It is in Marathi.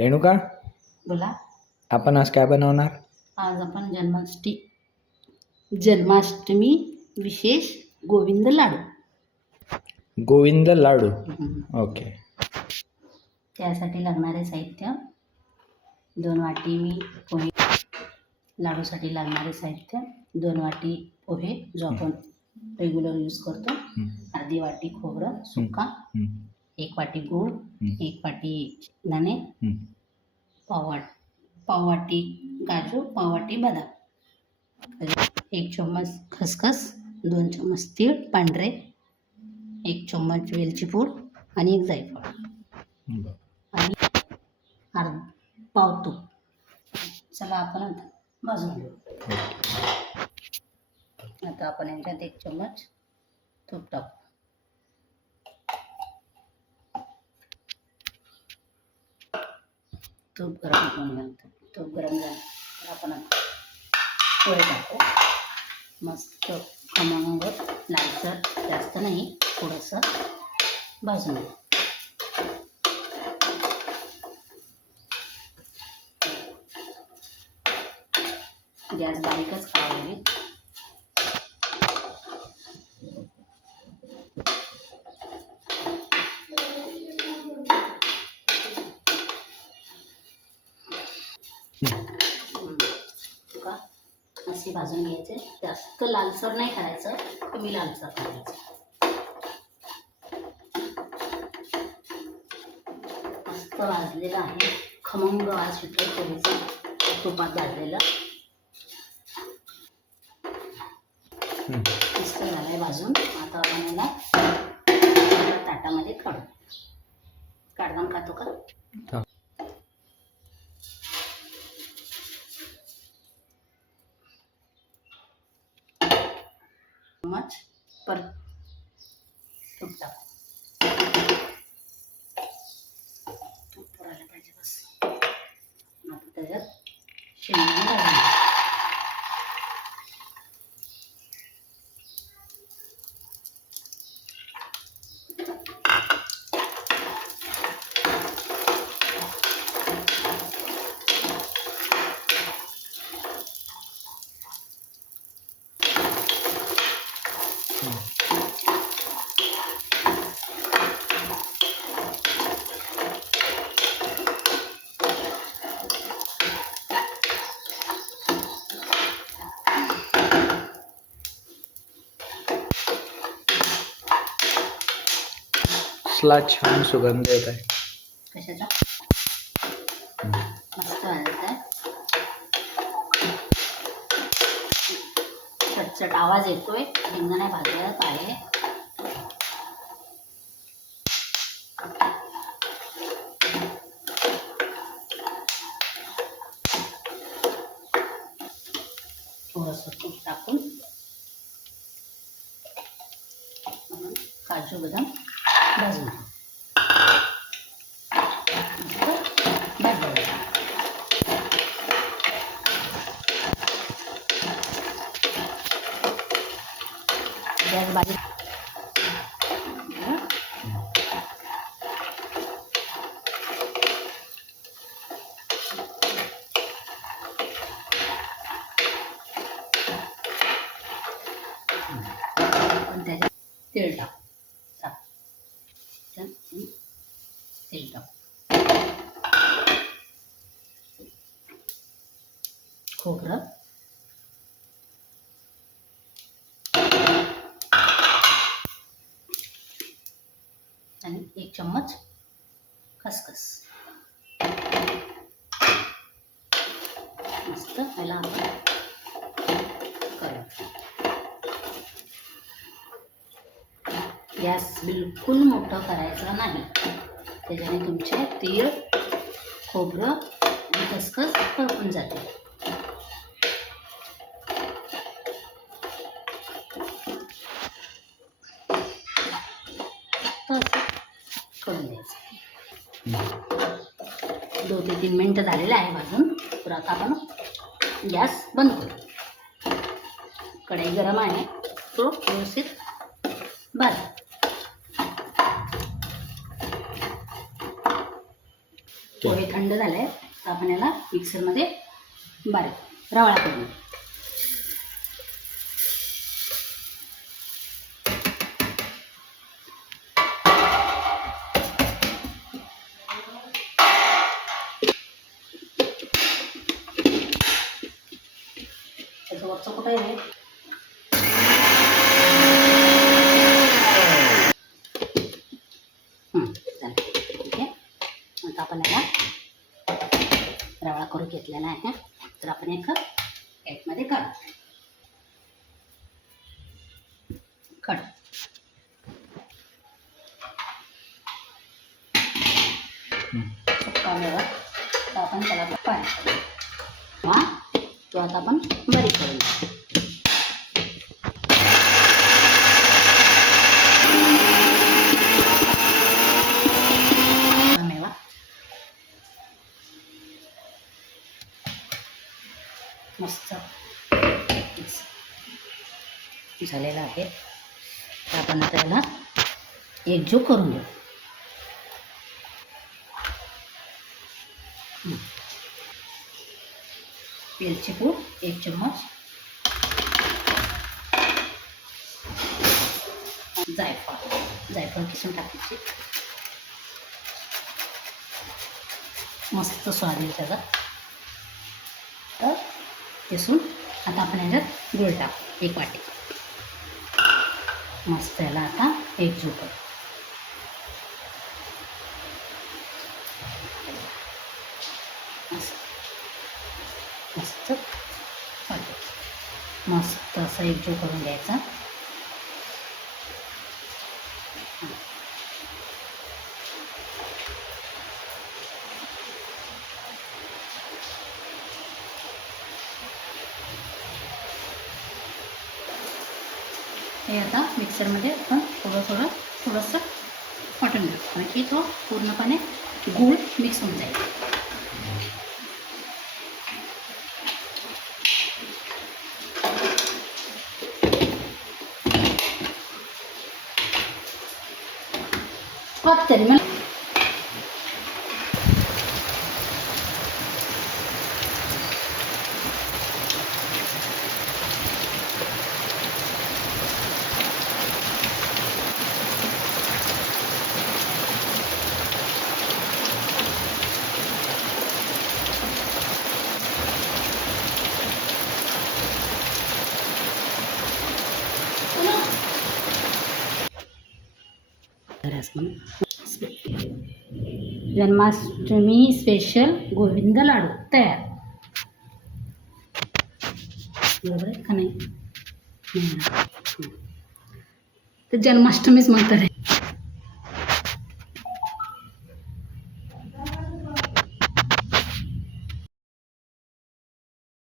रेणुका, बोला. आपण आज काय बनवणार? आज आपण जन्माष्टमी विशेष गोविंद लाडू. गोविंद लाडू. ओके. त्यासाठी लागणारे साहित्य 2 वाटी मी पोहे. लाडूसाठी लागणारे साहित्य 2 वाटी पोहे जो आपण रेग्युलर यूज करतो, अर्धी वाटी खोबरं सुका, 1 वाटी गूळ, 1 वाटी दाणे, पाव वाटी काजू, पाव वाटी बदाम, 1 चम्मच खसखस, 2 चम्मच तीळ पांढरे, 1 चम्मच वेलची पूड आणि 1 जायफळ आणि पाव तूप. चला आपण आता भाजून घेऊ. आता आपण याच्यात 1 चम्मच तूप टाकू. तूप गरम करून घालतो. तूप गरम झालं तर आपण पोहे टाकू. मस्त खमंग लालसर, जास्त नाही, थोडंसं भाजून घेऊ. गॅस बारीकच करावा लागेल. असे भाजून घ्यायचे. जास्त लालसर नाही करायचं, कमी लालसर करायचं. मस्त भाजलेलं आहे. खमंग वास सुटतो पोहेचा तुपात भाजलेला. मस्त झालाय भाजून. आता आपण याला ताटामध्ये काढू. काढून खातो का? चम्मच परत तूप टाकू. तूप पुरायला पाहिजे बस. आता त्याच्यात शेंगदाणे घालून कसला छान सुगंध येत आहे. कशाचा? मस्त वाजत आहे. चटचट आवाज येतोय. शेंगदाणे भाजत आहे. थोडंसं तूप टाकून काजू बदाम भाजून गॅस बारीक. त्याच्यात तेल टाक. तेल टाक. खोबरं आणि 1 चम्मच खसखस. मस्त याला आपण करू. गॅस बिलकुल मोठं करायचं नाही, त्याच्याने तुमचे तीळ, खोबरं आणि खसखस करपून जाते. करून द्यायचं. 2 ते 3 मिनटं झालेलं आहे भाजून. तर आता आपण गॅस बंद करू. कढई गरम आहे, तो व्यवस्थित भाज. पोहे थंड झाले आहेत तर आपण याला मिक्सरमध्ये बारीक रवाळा करून घेऊ. त्याचं वरचं कुठं आहे झालं. ठीक आहे, आता आपण याला रवाळा करून घेतलेला आहे. तर आपण एक प्लेटमध्ये काढू. सुक्का मेवा तर आपण त्याला पाणी किंवा तो आता आपण बारीक करून घेऊ. मेवा मस्त झालेला आहे. तर आपण आता याला एकजीव करून घेऊ. वेलची पूड 1 चम्मच, जायफळ किसून टाकायची. मस्त स्वाद येईल त्याचा. तर किसून आता आपण याच्यात गूळ टाकू 1 वाटी. मस्त याला आता एकजीव करू. मस्त असं एकजीव करून घ्यायचा. हे आता मिक्सरमध्ये आपण थोडंसं वाटून घेऊ, कारण की तो पूर्णपणे गूळ मिक्स होऊन जाईल. तरी मग जन्माष्टमी स्पेशल गोविंद लाडू तयार. बरोबर आहे का नाही? तर जन्माष्टमीच म्हणतात.